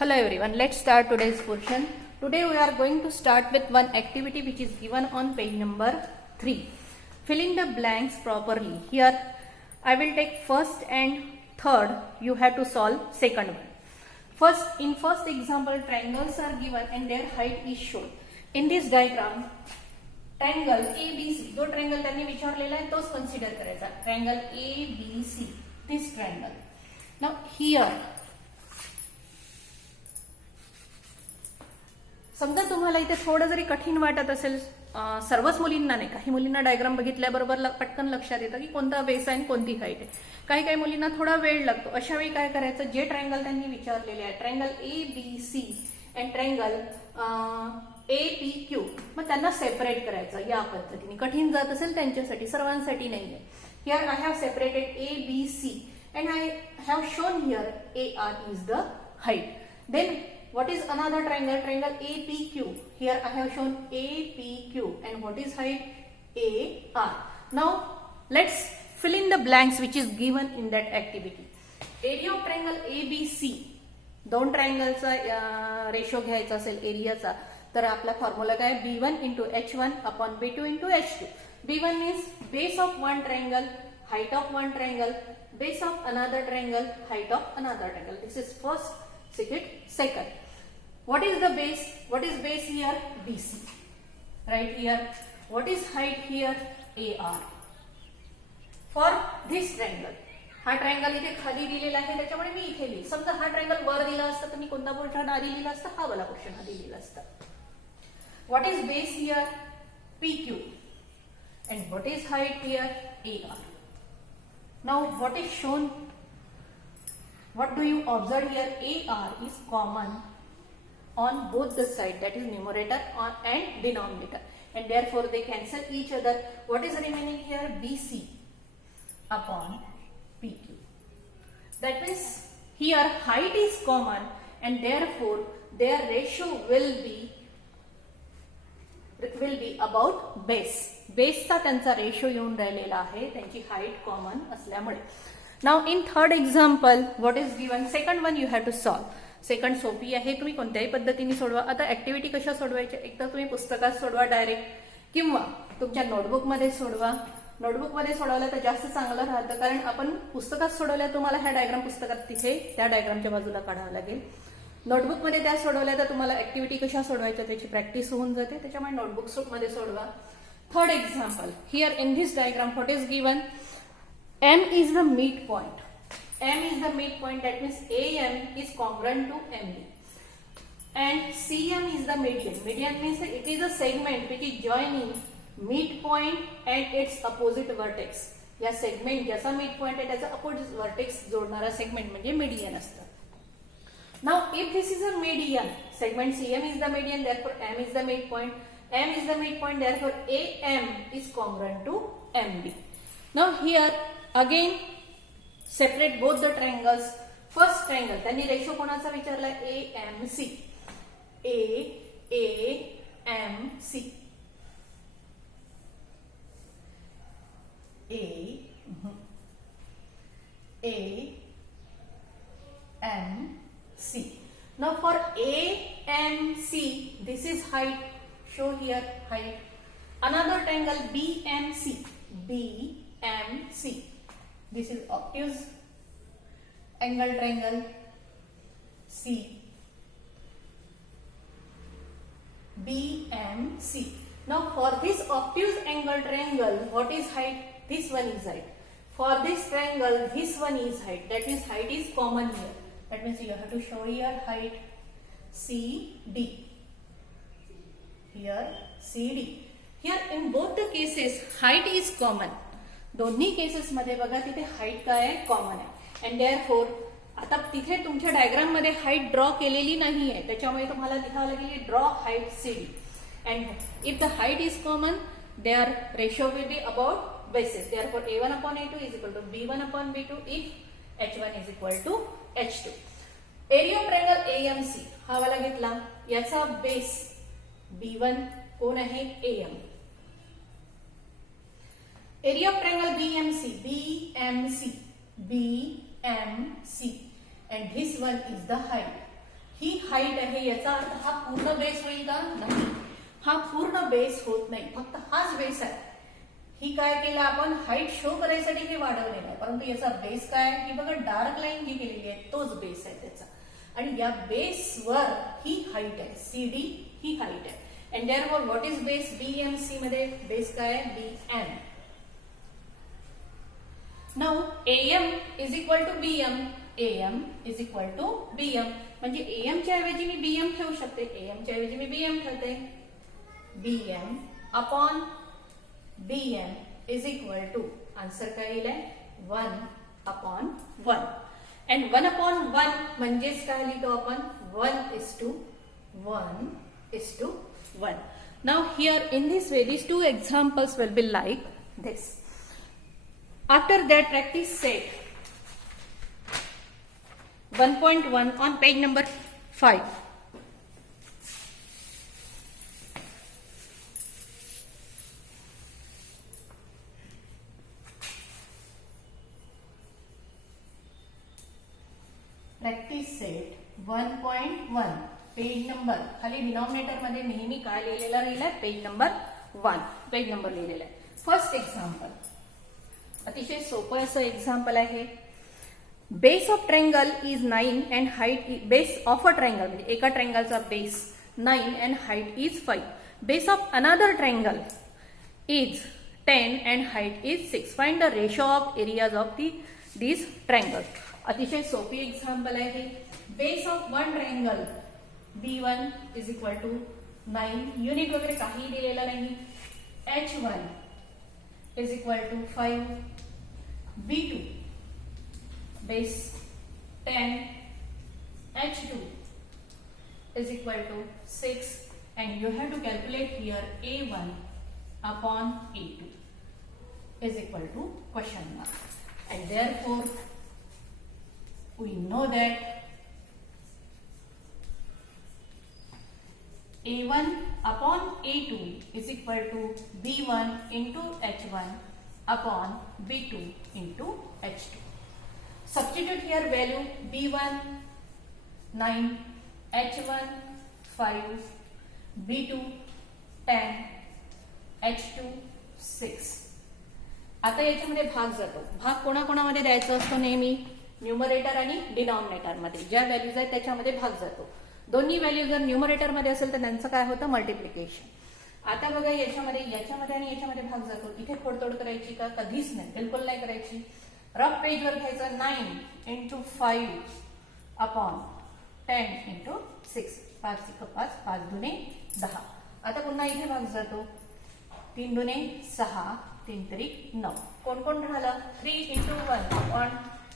Hello everyone, let's start today's portion. Today we are going to start with one activity which is given on page number 3. Fill in the blanks properly. Here I will take first and third, you have to solve second one. In first example, triangles are given and their height is shown. In this diagram, triangle ABC, जो triangle त्यांनी विचारलेला आहे तोच consider करायचा. Triangle ABC, this triangle. Now here समजा तुम्हाला इथे थोडं जरी कठीण वाटत असेल, सर्वच मुलींना नाही, काही मुलींना डायग्राम बघितल्याबरोबर पटकन लक्षात येतं की कोणता बेस आहे आणि कोणती हाईट आहे. काही काही मुलींना थोडा वेळ लागतो. अशा वेळी काय करायचं, जे ट्रायंगल त्यांनी विचारलेले आहे, triangle ABC and triangle APQ, मग त्यांना सेपरेट करायचं या पद्धतीने. कठीण जात असेल त्यांच्यासाठी, सर्वांसाठी नाहीये. Here I have separated ABC and I have shown here AR is the height. Then what is another triangle? Triangle APQ. Here I have shown APQ and what is height? AR. Now let's fill in the blanks which is given in that activity. Area of triangle ABC, दोन ट्रायंगलचा ratio घ्यायचा असेल एरियाचा, तर आपला formula काय, B1 into H1 upon B2 into H2. B1 is base of one triangle, height of one triangle, base of another triangle, height of another triangle. This is first, second. What is the base? What is base here? BC. Right here. What is height here? AR. For this triangle. हा triangle इथे खाली दिलेला आहे, त्याच्यामुळे मी इथे लिहिली. समजा हा ट्रायंगल वर दिला असता तर मी कोणता पोर्शन आधी लिहिला असता, हा वाला पोर्शन आधी लिहिला असता. What is base here? PQ. And what is height here? AR. Now what is shown? What do you observe here? AR is common on both the side, that is numerator and denominator, and therefore they cancel each other. What is remaining here? BC upon PQ. That means here height is common and therefore their ratio will be about base. Base चा त्यांचा ratio येऊन राहिलेला आहे, त्यांची height common असल्यामुळे. Now in third example, what is given? Second one you have to solve. Second सोपी आहे, तुम्ही कोणत्याही पद्धतीने सोडवा. आता ऍक्टिव्हिटी कशा सोडवायच्या, एक तर तुम्ही पुस्तकात सोडवा डायरेक्ट, किंवा तुमच्या नोटबुकमध्ये सोडवा. नोटबुकमध्ये सोडवलं तर जास्त चांगलं राहतं, कारण आपण पुस्तकात सोडवल्या तुम्हाला ह्या डायग्राम पुस्तकात तिथे त्या डायग्रामच्या बाजूला काढावं लागेल. नोटबुकमध्ये त्या सोडवल्या तर तुम्हाला ऍक्टिव्हिटी कशा सोडवायच्या त्याची प्रॅक्टिस होऊन जाते, त्याच्यामुळे नोटबुकमध्ये सोडवा. Third example, here in this diagram what is given? M is the midpoint. M is the midpoint, that means AM is congruent to MB. And CM is the median. Median means it is a segment which is joining midpoint and its opposite vertex. या segment जैसा midpoint आहे त्याचा opposite vertex जोडणारा segment म्हणजे median असतं. Now if this is a median, segment CM is the median, therefore M is the midpoint. M is the midpoint, therefore AM is congruent to MB. Now here again separate both the triangles. First triangle त्यांनी ratio कोणाचा विचारला? AMC. AMC. AMC. Now for AMC, this is height. Show here height. Another triangle BMC. BMC. This is obtuse angle triangle C. BMC. Now for this obtuse angle triangle, what is height? This one is height. For this triangle, this one is height. That means height is common here. That means you have to show here height CD. Here CD. Here in both the cases, height is common. दोन्ही cases मध्ये बघा तिथे height काय आहे, common आहे. And therefore आता तिथे तुमच्या डायग्राम मध्ये हाईट ड्रॉ केलेली नाहीये, त्याच्यामुळे तुम्हाला लिहावं लागेल draw height CD. And if the height is common, their ratio will be about basis. Therefore A1 upon A2 is equal to B1 upon B2 if H1 is equal to H2. Area of triangle AMC हा वाला घेतला, याचा base B1 कोण आहे? AM. Area of triangle BMC, and this one is the height. He height आहे, याचा अर्थ हा पूर्ण बेस होईल का? नाही, हा पूर्ण बेस होत नाही, फक्त हाच बेस आहे. ही काय केलं आपण, हाईट शो करायसाठी हे वाढवलेलं आहे, परंतु याचा बेस काय आहे, ही बघा डार्क लाईन जी केलेली आहे तोच बेस आहे त्याचा, आणि या बेसवर ही हाईट आहे, CD ही हाईट आहे. And therefore what is base? BMC मध्ये बेस काय आहे? BM. Now AM is equal to BM. AM is equal to BM, म्हणजे AM च्या ऐवजी मी BM ठेवू शकते, AM च्या ऐवजी मी BM ठेवते. BM upon BM is equal to, answer काय येईल? 1/1. अँड 1/1 म्हणजेच काय लिहितो आपण? 1:1:1. Now here in this way these two examples will be like this. After that practice set 1.1 on page number 5. Practice set 1.1 page number, खाली denominator मध्ये नेहमी काय लिहिलेला राहिलाय? पेज नंबर 1 पेज नंबर लिहिलेला आहे. फर्स्ट एक्झाम्पल, अतिशय सोपं असं एक्झाम्पल आहे. Base of triangle is 9 and height, base of a triangle म्हणजे एका ट्रायंगलचा base 9 and height is 5. Base of another triangle is 10 and height is 6. Find the ratio of areas of this triangle. अतिशय सोपी example आहे. Base of one triangle B1 is equal to 9, unit वगैरे काही दिलेलं नाही. H1 is equal to 5, B2 base 10, H2 is equal to 6, and you have to calculate here A1 upon A2 is equal to question mark, and therefore we know that A1 upon A2 is equal to B1 into H1 upon B2 into H2. Substitute here value B1 9, H1 5, B2 10, H2 6. आता याच्यामध्ये भाग जातो. भाग कोणाकोणामध्ये द्यायचा असतो? नेहमी numerator आणि denominator मध्ये ज्या व्हॅल्यूज आहेत त्याच्यामध्ये भाग जातो. दोन्ही व्हॅल्यू जर न्यूमरेटर मध्ये असेल तर त्यांचं काय होतं? मल्टिप्लिकेशन. आता बघा याच्यामध्ये आणि याच्यामध्ये भाग जातो. इथे खोडतोड करायची का? कधीच नाही, बिलकुल नाही करायची. रफ पेज वर घ्यायचं 9 into 5 upon 10 into 6. 5 × 5, 5 दुने 10. आता पुन्हा इथे भाग जातो. 3 दुने 6, 3 त्रिक 9. कोण कोण राहिलं? 3 into 1 upon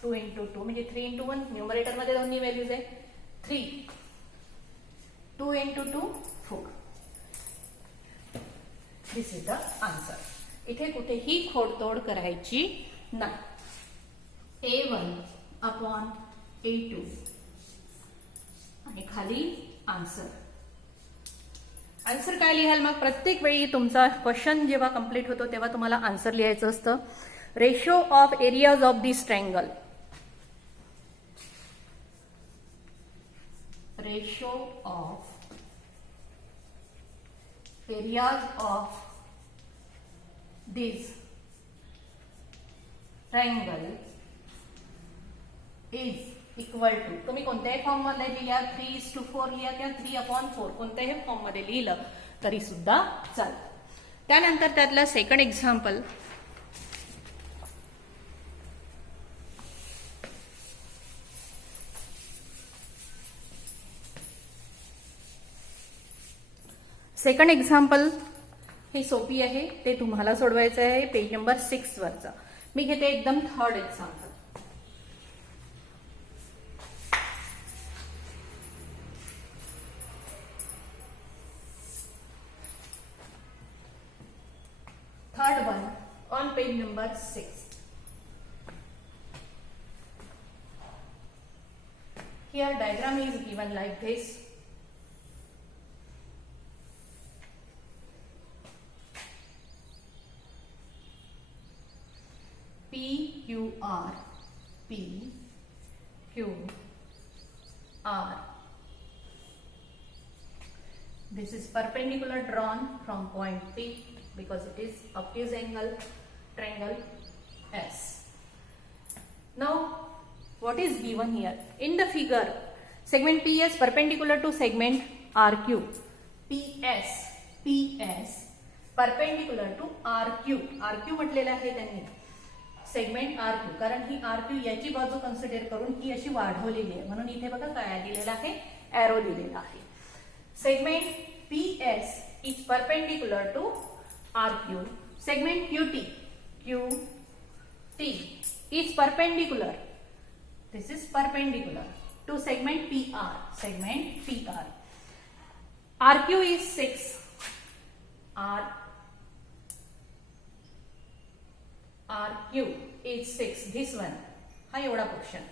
2 into 2, म्हणजे 3 into 1 न्यूमरेटर मध्ये दोन्ही व्हॅल्यूज आहे. 3, 2 into 2 4. This is the answer. इथे कुठेही खोडतोड करायची नाही. A1 upon A2 आणि खाली आन्सर. आन्सर काय लिहाल मग? प्रत्येक वेळी तुमचा क्वेश्चन जेव्हा कंप्लीट होतो तेव्हा तुम्हाला आन्सर लिहायचं असतं. Ratio of areas of this triangle. Ratio of areas of this triangle is equal to, तुम्ही कोणत्याही फॉर्म मध्ये लिहा, 3:4 लिहा किंवा 3/4, कोणत्याही फॉर्म मध्ये लिहिलं तरी सुद्धा चालतं. त्यानंतर त्यातलं सेकंड एक्झाम्पल, सेकंड एक्झाम्पल हे सोपी आहे, ते तुम्हाला सोडवायचं आहे पेज नंबर 6 वरचा. मी घेते एकदम third example. Third one on page number 6. Here diagram is given like this. PQR, PQR This is perpendicular drawn from point P because it is obtuse angle triangle S. Now what is given here? In the figure, segment PS perpendicular to segment RQ. PS perpendicular to RQ. RQ म्हटलेलं आहे त्यांनी segment RQ, कारण ही RQ याची बाजू consider करून ही अशी वाढवलेली आहे, म्हणून इथे बघा काय दिलेलं आहे, एरो दिलेला आहे. Segment PS is perpendicular to RQ. Segment QT is perpendicular. This is perpendicular to segment PR. Segment PR. RQ is 6. RQ is 6. This one, हा एवढा portion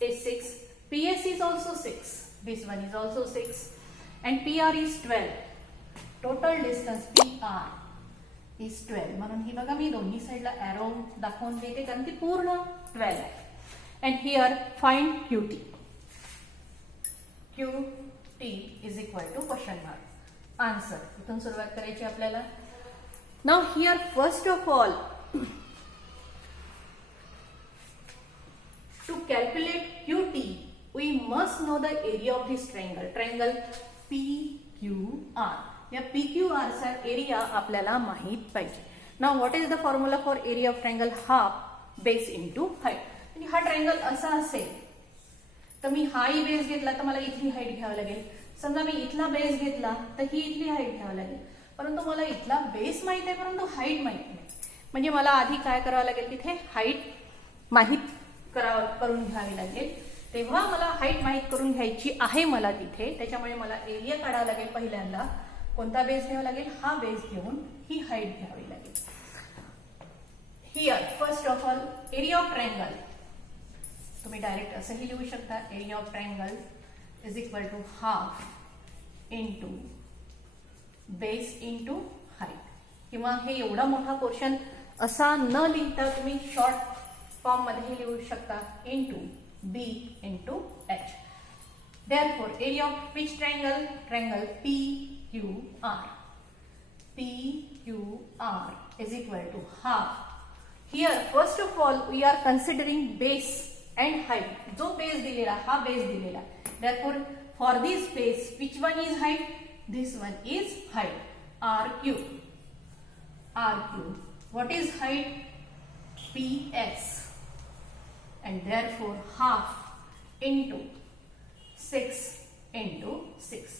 is 6. PS is also 6. This one is also 6. And PR is 12. Total distance PR is 12. म्हणून ही बघा मी दोन्ही साइडला arrow दाखवून देते कारण ती पूर्ण 12 आहे. And here find QT. QT is equal to question mark. Answer. इथून सुरुवात करायची आपल्याला. Now here first of all to calculate QT we must know the area of this triangle. Triangle PQR. या PQR चा एरिया आपल्याला माहित पाहिजे. Now what is the formula for area of triangle? Half base into height. म्हणजे हा triangle असा असेल तर मी हाही बेस घेतला तर मला इथली हाईट घ्यावी लागेल. समजा मी इथला बेस घेतला तर ही इथली हाईट घ्यावी लागेल, परंतु मला इथला बेस माहित आहे परंतु हाईट माहित नाही. म्हणजे मला आधी काय करावं लागेल, तिथे हाईट माहित करून घ्यावी लागेल. तेव्हा मला हाईट माहित करून घ्यायची आहे मला तिथे, त्याच्यामुळे मला एरिया काढावा लागेल. पहिल्यांदा कोणता बेस घ्यावा लागेल? हा बेस घेऊन ही हाईट घ्यावी लागेल. Here first of all area of triangle तुम्ही डायरेक्ट असंही लिहू शकता. Area of triangle is equal to half into base into height. किंवा हे एवढा मोठा पोर्शन असा न लिहिता तुम्ही शॉर्ट फॉर्म मध्ये लिहू शकता, into B into H. Therefore, area of which triangle? Triangle PQR. PQR is equal to half. Here, first of all, we are considering base and height. जो base दिलेला, हा base दिलेला. Therefore, for this base, which one is height? This one is height. RQ. RQ. What is height? PS. And therefore half into 6 into 6.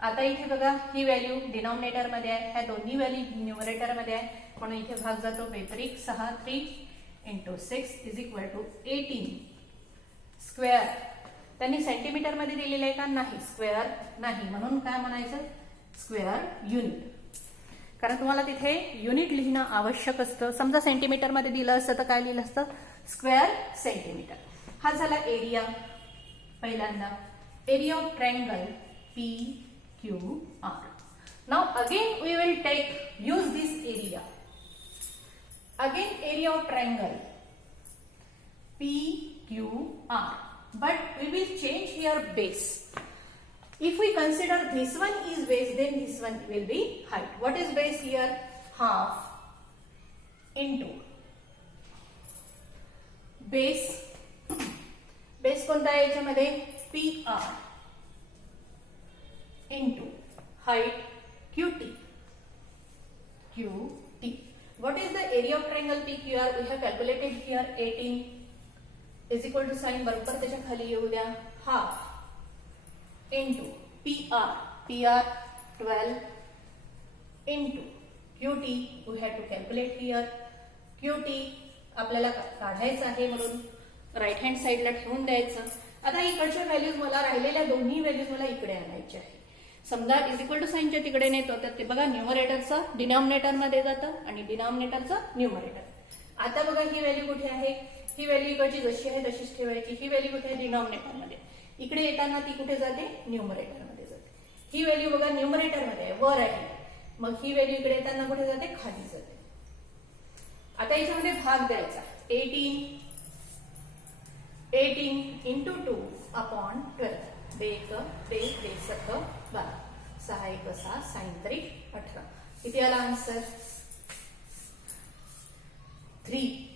आता इथे बघा ही value denominator मध्ये आहे, ह्या दोन्ही व्हॅल्यू न्यूमरेटर मध्ये आहे, म्हणून इथे भाग जातो. बेपरीक 6 3 into 6 is equal to 18. Square त्यांनी सेंटीमीटर मध्ये दिलेलं आहे का? नाही, स्क्वेअर नाही, म्हणून काय म्हणायचं? Square unit. कारण तुम्हाला तिथे युनिट लिहिणं आवश्यक असतं. समजा सेंटीमीटर मध्ये दिलं असतं तर काय लिहिलं असतं? Square centimetre. हा झाला एरिया. पहिल्यांदा area of triangle PQR. Now again we will use this area. Again area of triangle PQR, but we will change here base. If we consider this one is base, then this one will be height. What is base here? Half into base. Base कोणता आहे याच्यामध्ये? PR into height QT. What is the area of triangle PQR? We have calculated here 18 is equal to sign बरोबर त्याच्या खाली येऊ द्या. Half into PR 12 into QT. We have to calculate here. QT आपल्याला काढायचं आहे म्हणून राईट हँड साइडला ठेवून द्यायचं. आता इकडच्या व्हॅल्यूज मला राहिलेल्या दोन्ही व्हॅल्यूज मला इकडे आणायचे आहे. समजा इज इक्वल टू साइनच्या तिकडे नेतो तर ते बघा न्यूमरेटरचं डिनॉमिनेटर मध्ये जातं आणि डिनॉमिनेटरचं न्यूमरेटर. आता बघा ही व्हॅल्यू कुठे आहे? ही व्हॅल्यू इकडची जशी आहे तशीच ठेवायची. ही व्हॅल्यू कुठे आहे? डिनॉमिनेटर मध्ये. इकडे येताना ती कुठे जाते? न्यूमरेटर मध्ये जाते. ही व्हॅल्यू बघा न्यूमरेटर मध्ये आहे, वर आहे, मग ही व्हॅल्यू इकडे येताना कुठे जाते? खाली जाते. आता याच्यामध्ये भाग द्यायचा. 18 into 2 upon 12. 12 12 12 12 6 1 6 साइन 3 18. किती आला आन्सर? 3.